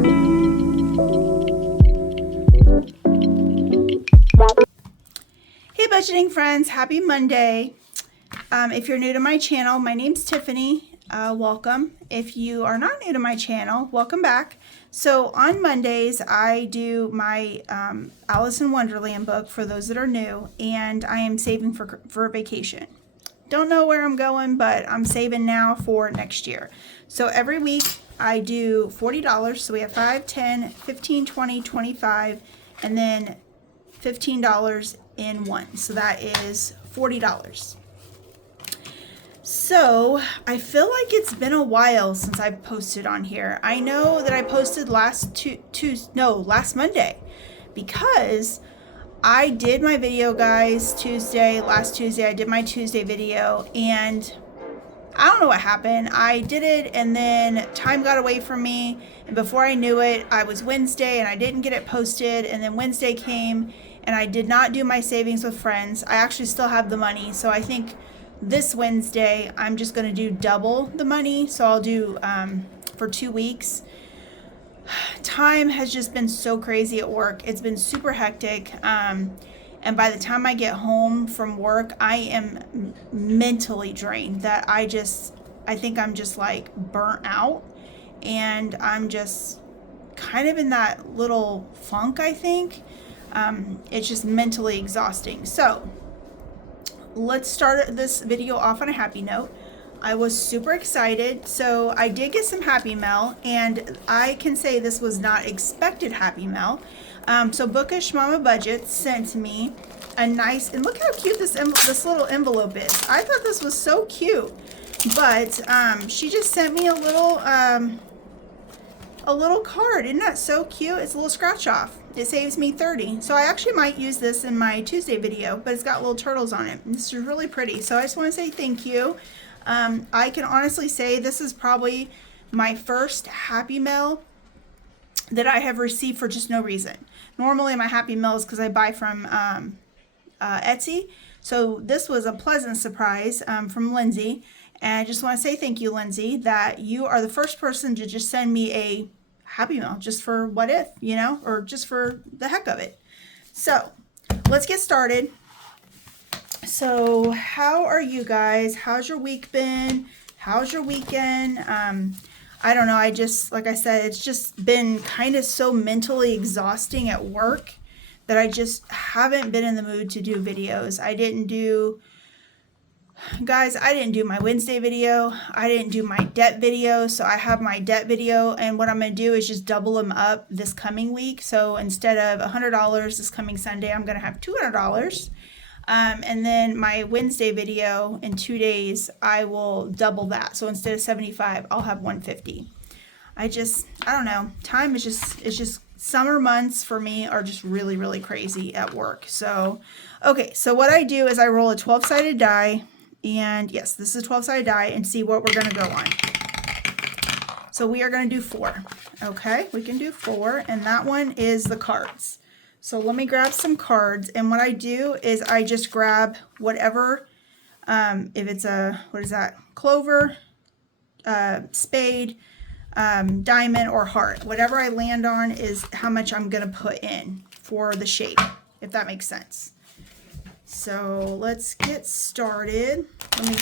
Hey budgeting friends, happy Monday. If you're new to my channel, my name's Tiffany. Welcome. If you are not new to my channel, welcome back. So on Mondays, I do my Alice in Wonderland book for those that are new, and I am saving for vacation. Don't know where I'm going, but I'm saving now for next year. So every week I do $40. So we have 5, 10, 15, 20, 25, and then $15 in one. So that is $40. So I feel like it's been a while since I've posted on here. I know that I posted last Monday, because I did my video, guys, last Tuesday. I did my Tuesday video, and I don't know what happened. I did it, and then time got away from me, and before I knew it, I was Wednesday, and I didn't get it posted, and then Wednesday came, and I did not do my savings with friends. I actually still have the money, so I think this Wednesday I'm just going to do double the money. So I'll do for 2 weeks. Time has just been so crazy at work. It's been super hectic, and by the time I get home from work, I am mentally drained. That I think I'm just like burnt out, and I'm just kind of in that little funk, I think. It's just mentally exhausting. So let's start this video off on a happy note. I was super excited. So I did get some happy mail, and I can say this was not expected happy mail. So Bookish Mama Budget sent me a nice, and look how cute this little envelope is. I thought this was so cute, but she just sent me a little card. Isn't that so cute? It's a little scratch off. It saves me 30. So I actually might use this in my Tuesday video, but it's got little turtles on it. This is really pretty. So I just want to say thank you. I can honestly say this is probably my first happy mail that I have received for just no reason. Normally my happy mail is because I buy from Etsy. So this was a pleasant surprise from Lindsay. And I just want to say thank you, Lindsay, that you are the first person to just send me a happy mail just for what if, or just for the heck of it. So let's get started. So how are you guys? How's your week been? How's your weekend? I don't know. Like I said, it's just been kind of so mentally exhausting at work that I just haven't been in the mood to do videos. I didn't do my Wednesday video. I didn't do my debt video. So I have my debt video, and what I'm going to do is just double them up this coming week. So instead of $100 this coming Sunday, I'm going to have $200. And then my Wednesday video in 2 days, I will double that. So instead of 75, I'll have 150. I don't know. Time is just summer months for me are just really, really crazy at work. So, okay. So what I do is I roll a 12-sided die. And yes, this is a 12-sided die, and see what we're going to go on. So we are going to do 4. Okay, we can do 4, and that one is the cards. So let me grab some cards, and what I do is I just grab whatever, if it's clover, spade, diamond, or heart. Whatever I land on is how much I'm going to put in for the shape, if that makes sense. So let's get started. Let me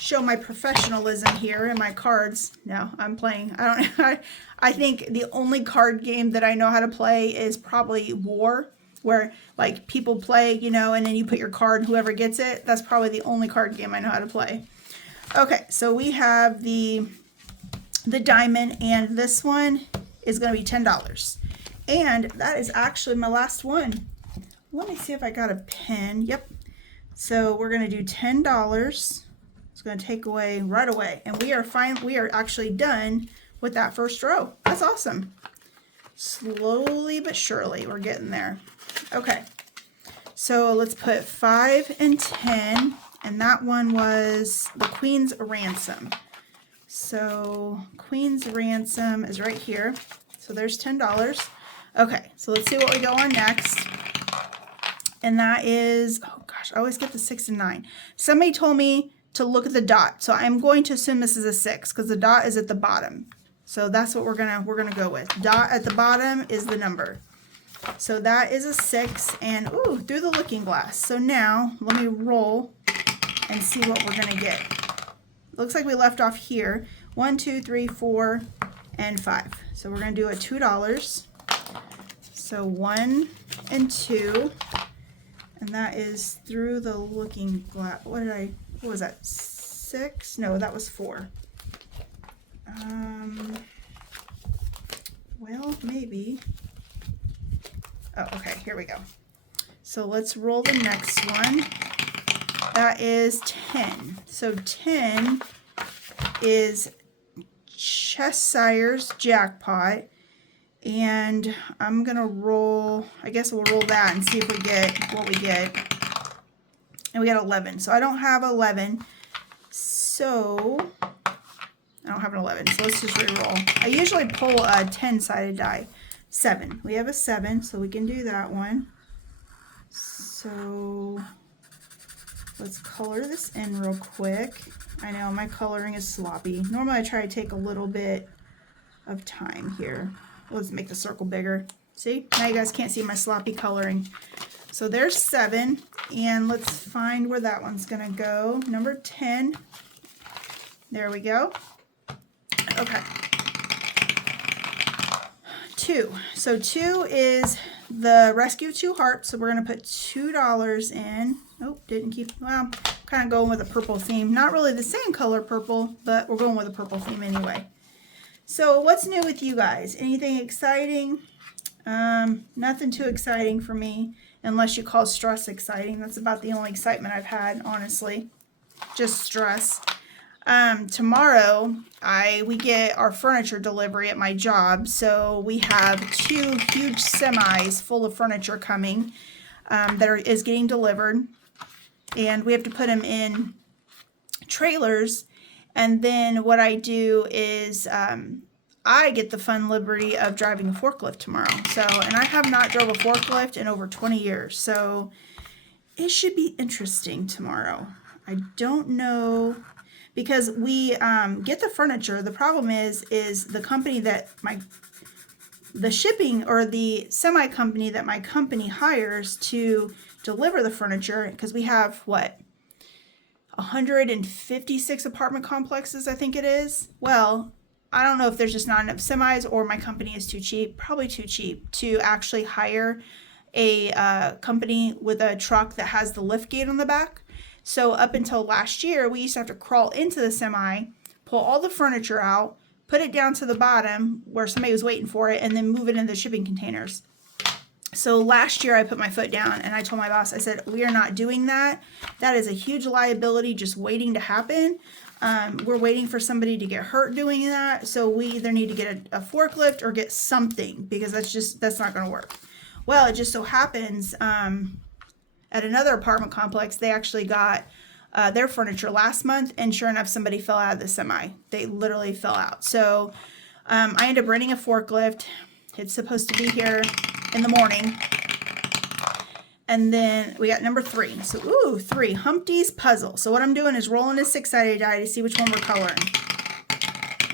show my professionalism here in my cards. No, I'm playing. I think the only card game that I know how to play is probably War, where like people play, and then you put your card, whoever gets it. That's probably the only card game I know how to play. Okay, so we have the diamond, and this one is going to be $10. And that is actually my last one. Let me see if I got a pen. Yep. So we're going to do $10. It's going to take away right away. And we are actually done with that first row. That's awesome. Slowly but surely, we're getting there. Okay. So let's put 5 and 10. And that one was the Queen's Ransom. So Queen's Ransom is right here. So there's $10. Okay. So let's see what we go on next. And that is, oh gosh, I always get the 6 and 9. Somebody told me to look at the dot. So I'm going to assume this is a 6 because the dot is at the bottom. So that's what we're gonna go with. Dot at the bottom is the number. So that is a 6, and ooh, through the looking glass. So now let me roll and see what we're gonna get. Looks like we left off here. 1, 2, 3, 4, and 5. So we're gonna do a $2. So 1 and 2, and that is through the looking glass. What was that? 6? No, that was 4. Well, maybe. Oh, okay, here we go. So let's roll the next one. That is 10. So 10 is Cheshire's jackpot. And I'm going to roll, I guess we'll roll that and see if we get what we get. And we got 11. So I don't have 11. So I don't have an 11. So let's just re-roll. I usually pull a 10-sided die. 7. We have a 7, so we can do that one. So let's color this in real quick. I know my coloring is sloppy. Normally I try to take a little bit of time here. Let's make the circle bigger. See? Now you guys can't see my sloppy coloring. So there's 7, and let's find where that one's gonna go. Number 10. There we go. Okay. 2. So 2 is the Rescue 2 Hearts. So we're going to put $2 in. Oh, didn't keep, well, kind of going with a purple theme. Not really the same color purple, but we're going with a purple theme anyway. So what's new with you guys? Anything exciting? Nothing too exciting for me, unless you call stress exciting. That's about the only excitement I've had, honestly. Just stress. Tomorrow we get our furniture delivery at my job, so we have 2 huge semis full of furniture coming that is getting delivered, and we have to put them in trailers. And then what I do is I get the fun liberty of driving a forklift tomorrow. So, and I have not drove a forklift in over 20 years, so it should be interesting tomorrow. I don't know. Because we get the furniture. The problem is the company that the shipping, or the semi company that my company hires to deliver the furniture, because we have what, 156 apartment complexes, I think it is. Well, I don't know if there's just not enough semis, or my company is too cheap, probably too cheap to actually hire a company with a truck that has the lift gate on the back. So up until last year, we used to have to crawl into the semi, pull all the furniture out, put it down to the bottom where somebody was waiting for it, and then move it into the shipping containers. So last year I put my foot down and I told my boss, I said, we are not doing that. That is a huge liability just waiting to happen. We're waiting for somebody to get hurt doing that. So we either need to get a forklift or get something, because that's not going to work. Well, it just so happens, at another apartment complex, they actually got their furniture last month, and sure enough, somebody fell out of the semi. They literally fell out. So I ended up renting a forklift. It's supposed to be here in the morning. And then we got number 3. So, ooh, 3, Humpty's Puzzle. So what I'm doing is rolling a 6-sided die to see which one we're coloring.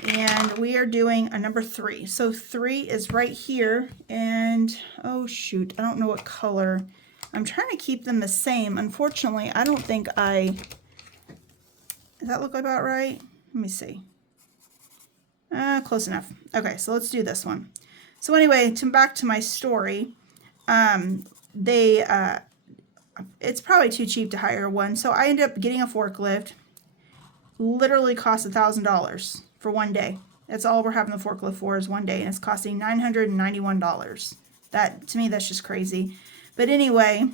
And we are doing a number 3. So 3 is right here. And, oh shoot, I don't know what color. I'm trying to keep them the same. Unfortunately, I don't think does that look about right? Let me see. Close enough. Okay, so let's do this one. So anyway, back to my story. It's probably too cheap to hire one, so I ended up getting a forklift. Literally cost $1,000 for one day. That's all we're having the forklift for, is one day, and it's costing $991. That, to me, that's just crazy. But anyway,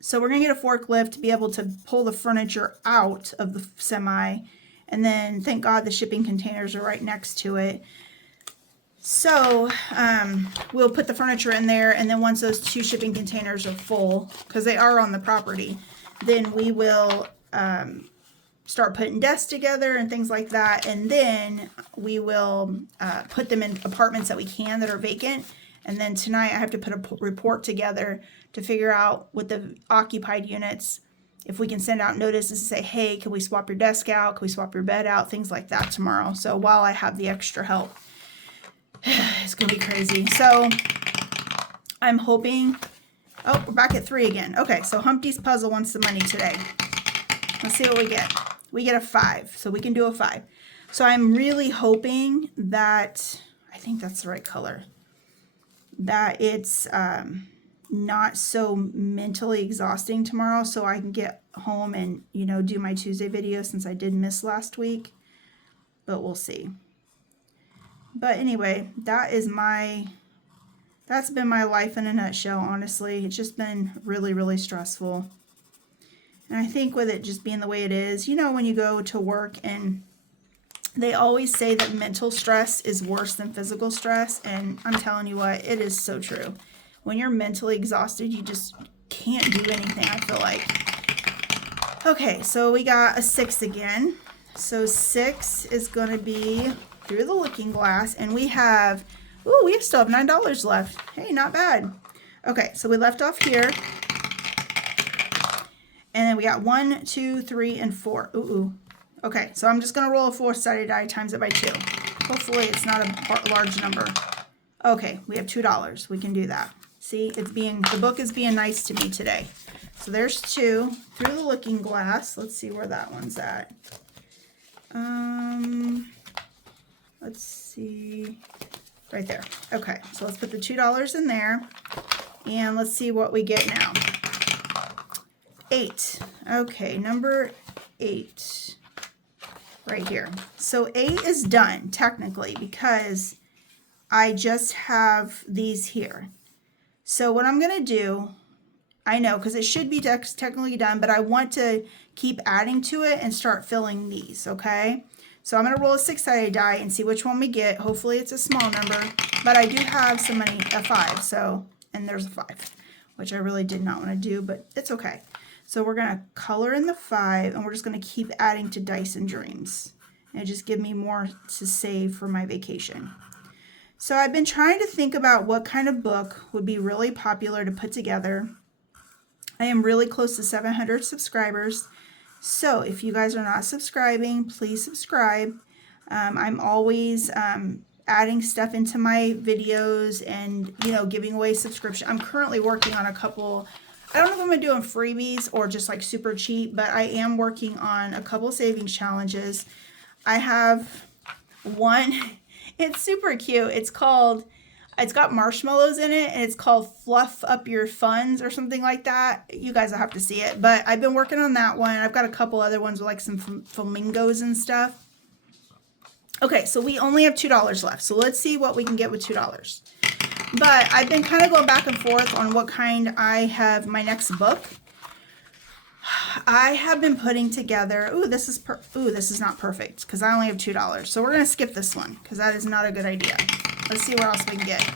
so we're going to get a forklift to be able to pull the furniture out of the semi. And then, thank God, the shipping containers are right next to it. So we'll put the furniture in there. And then once those 2 shipping containers are full, because they are on the property, then we will start putting desks together and things like that. And then we will put them in apartments that we can, that are vacant. And then tonight I have to put a report together to figure out with the occupied units if we can send out notices to say, hey, can we swap your desk out? Can we swap your bed out? Things like that tomorrow. So while I have the extra help, it's going to be crazy. So I'm hoping, oh, we're back at 3 again. Okay, so Humpty's Puzzle wants the money today. Let's see what we get. We get a 5, so we can do a 5. So I'm really hoping that, I think that's the right color, that it's not so mentally exhausting tomorrow, so I can get home and, you know, do my Tuesday video since I did miss last week, but we'll see. But anyway, that's been my life in a nutshell, honestly. It's just been really, really stressful. And I think with it just being the way it is, you know, when you go to work and they always say that mental stress is worse than physical stress, and I'm telling you what, it is so true. When you're mentally exhausted, you just can't do anything, I feel like. Okay, so we got a 6 again. So 6 is going to be Through the Looking Glass, and we still have $9 left. Hey, not bad. Okay, so we left off here. And then we got 1, 2, 3, and 4. Ooh. Okay, so I'm just going to roll a 4-sided die, times it by 2. Hopefully it's not a large number. Okay, we have $2. We can do that. See, the book is being nice to me today. So there's 2. Through the Looking Glass. Let's see where that one's at. Let's see. Right there. Okay, so let's put the $2 in there. And let's see what we get now. 8. Okay, number 8. Right here. So 8 is done, technically, because I just have these here. So what I'm going to do, I know, because it should be technically done, but I want to keep adding to it and start filling these, okay? So I'm going to roll a 6-sided die and see which one we get. Hopefully it's a small number, but I do have some money, a 5, so, and there's a 5, which I really did not want to do, but it's okay. So we're going to color in the 5, and we're just going to keep adding to Dice and Dreams. And just give me more to save for my vacation. So I've been trying to think about what kind of book would be really popular to put together. I am really close to 700 subscribers. So if you guys are not subscribing, please subscribe. I'm always adding stuff into my videos and, you know, giving away subscription. I'm currently working on a couple, I don't know if I'm going to do them freebies or just like super cheap, but I am working on a couple savings challenges. I have one, it's super cute. It's got marshmallows in it, and it's called Fluff Up Your Funds or something like that. You guys will have to see it, but I've been working on that one. I've got a couple other ones with like some flamingos and stuff. Okay, so we only have $2 left. So let's see what we can get with $2. But I've been kind of going back and forth on what kind I have my next book. I have been putting together, this is not perfect because I only have $2. So we're going to skip this one because that is not a good idea. Let's see what else we can get.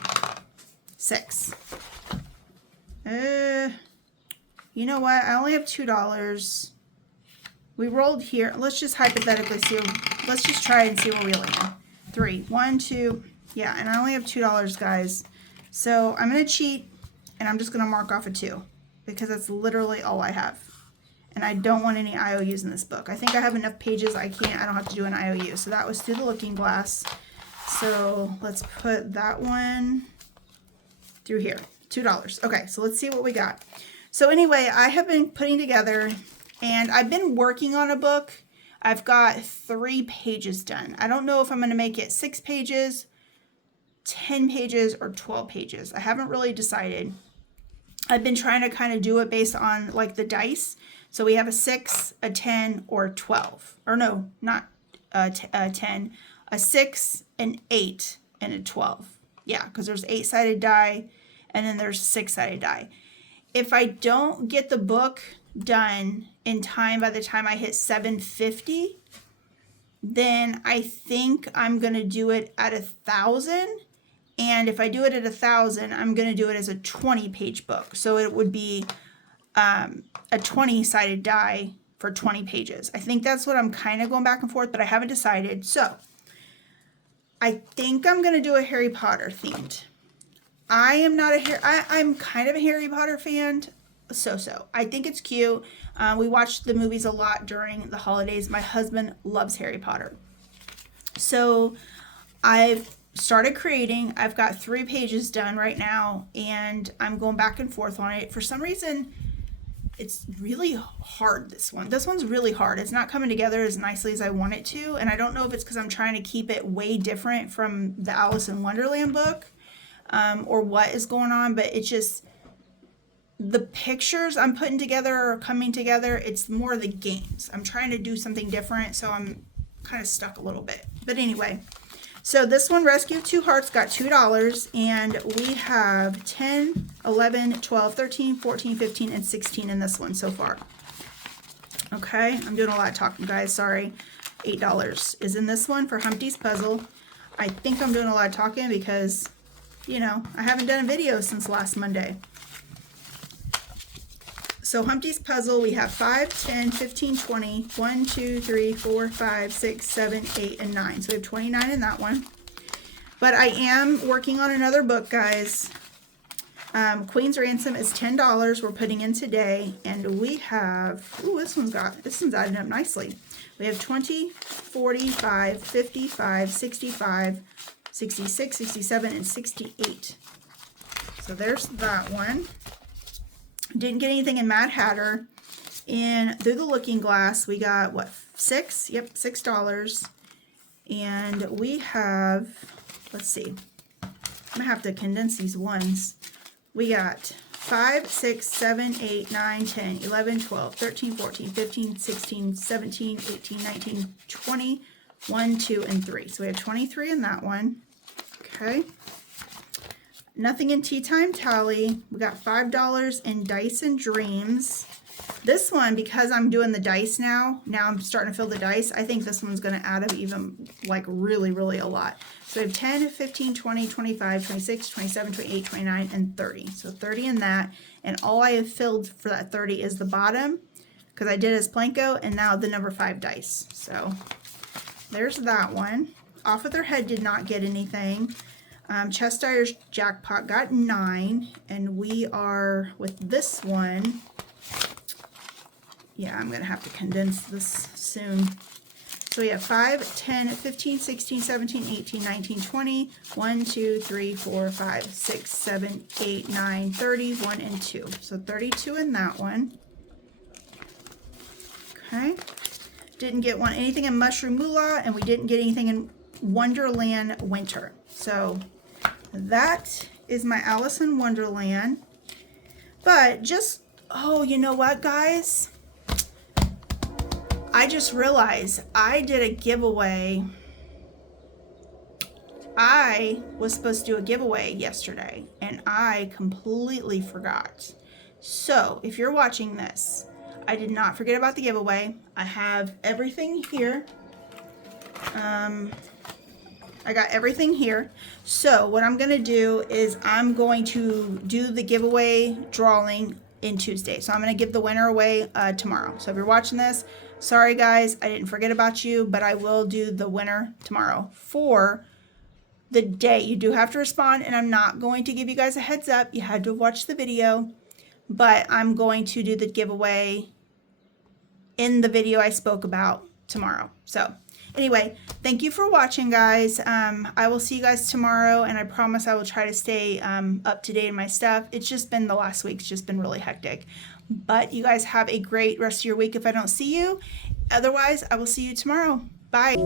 6. You know what? I only have $2. We rolled here. Let's just hypothetically see. Let's just try and see where we land. 3. 1, 2. Yeah, and I only have $2, guys. So I'm going to cheat, and I'm just going to mark off a 2 because that's literally all I have. And I don't want any IOUs in this book. I think I have enough pages I don't have to do an IOU. So that was Through the Looking Glass. So let's put that one through here. $2. Okay, so let's see what we got. So anyway, I have been putting together, and I've been working on a book. I've got 3 pages done. I don't know if I'm going to make it 6 pages, 10 pages, or 12 pages. I haven't really decided. I've been trying to kind of do it based on like the dice. So we have a 6, a 10, or a 12. Or no, not a 10. A 6, an 8, and a 12. Yeah, because there's 8-sided die, and then there's 6-sided die. If I don't get the book done in time by the time I hit 750, then I think I'm going to do it at 1,000. And if I do it at 1,000, I'm going to do it as a 20-page book. So it would be a 20-sided die for 20 pages. I think that's what I'm kind of going back and forth, but I haven't decided. So I think I'm going to do a Harry Potter themed. I'm kind of a Harry Potter fan. so-so. I think it's cute. We watched the movies a lot during the holidays. My husband loves Harry Potter. So I've started creating. I've got 3 pages done right now, and I'm going back and forth on it. For some reason, it's really hard, this one. This one's really hard. It's not coming together as nicely as I want it to, and I don't know if it's because I'm trying to keep it way different from the Alice in Wonderland book, or what is going on, but it's just the pictures I'm putting together are coming together. It's more the games. I'm trying to do something different, so I'm kind of stuck a little bit. But anyway, so this one, Rescue of 2 Hearts, got $2, and we have 10, 11, 12, 13, 14, 15, and 16 in this one so far. Okay, I'm doing a lot of talking, guys. Sorry. $8 is in this one for Humpty's Puzzle. I think I'm doing a lot of talking because, you know, I haven't done a video since last Monday. So Humpty's Puzzle, we have 5, 10, 15, 20, 1, 2, 3, 4, 5, 6, 7, 8, and 9. So we have 29 in that one. But I am working on another book, guys. Queen's Ransom is $10 we're putting in today. And we have, ooh, this one's adding up nicely. We have 20, 45, 55, 65, 66, 67, and 68. So there's that one. Didn't get anything in Mad Hatter. And Through the Looking Glass, we got, what, 6? Yep, $6. And we have, let's see, I'm going to have to condense these ones. We got 5, 6, 7, 8, 9, 10, 11, 12, 13, 14, 15, 16, 17, 18, 19, 20, 1, 2, and 3. So we have 23 in that one. Okay. Nothing in Tea Time Tally. We got $5 in Dice and Dreams. This one, because I'm doing the dice now I'm starting to fill the dice, I think this one's going to add up even, like, really, really a lot. So we have 10, 15, 20, 25, 26, 27, 28, 29, and 30. So 30 in that. And all I have filled for that 30 is the bottom, because I did as Planko, and now the number 5 dice. So there's that one. Off with Her Head did not get anything. Chester's Jackpot got 9, and we are with this one. Yeah, I'm going to have to condense this soon. So we have 5, 10, 15, 16, 17, 18, 19, 20, 1, 2, 3, 4, 5, 6, 7, 8, 9, 30, 1, and 2. So 32 in that one. Okay. Didn't get anything in Mushroom Moolah, and we didn't get anything in Wonderland Winter. So that is my Alice in Wonderland. But just, oh, you know what, guys? I just realized I did a giveaway. I was supposed to do a giveaway yesterday, and I completely forgot. So if you're watching this, I did not forget about the giveaway. I have everything here. I got everything here. So what I'm going to do is I'm going to do the giveaway drawing in Tuesday. So I'm going to give the winner away tomorrow. So if you're watching this, sorry guys, I didn't forget about you, but I will do the winner tomorrow for the day. You do have to respond, and I'm not going to give you guys a heads up. You had to watch the video, but I'm going to do the giveaway in the video I spoke about tomorrow. So anyway, thank you for watching, guys. I will see you guys tomorrow, and I promise I will try to stay up to date in my stuff. It's just been the last week. It's just been really hectic. But you guys have a great rest of your week if I don't see you. Otherwise, I will see you tomorrow. Bye.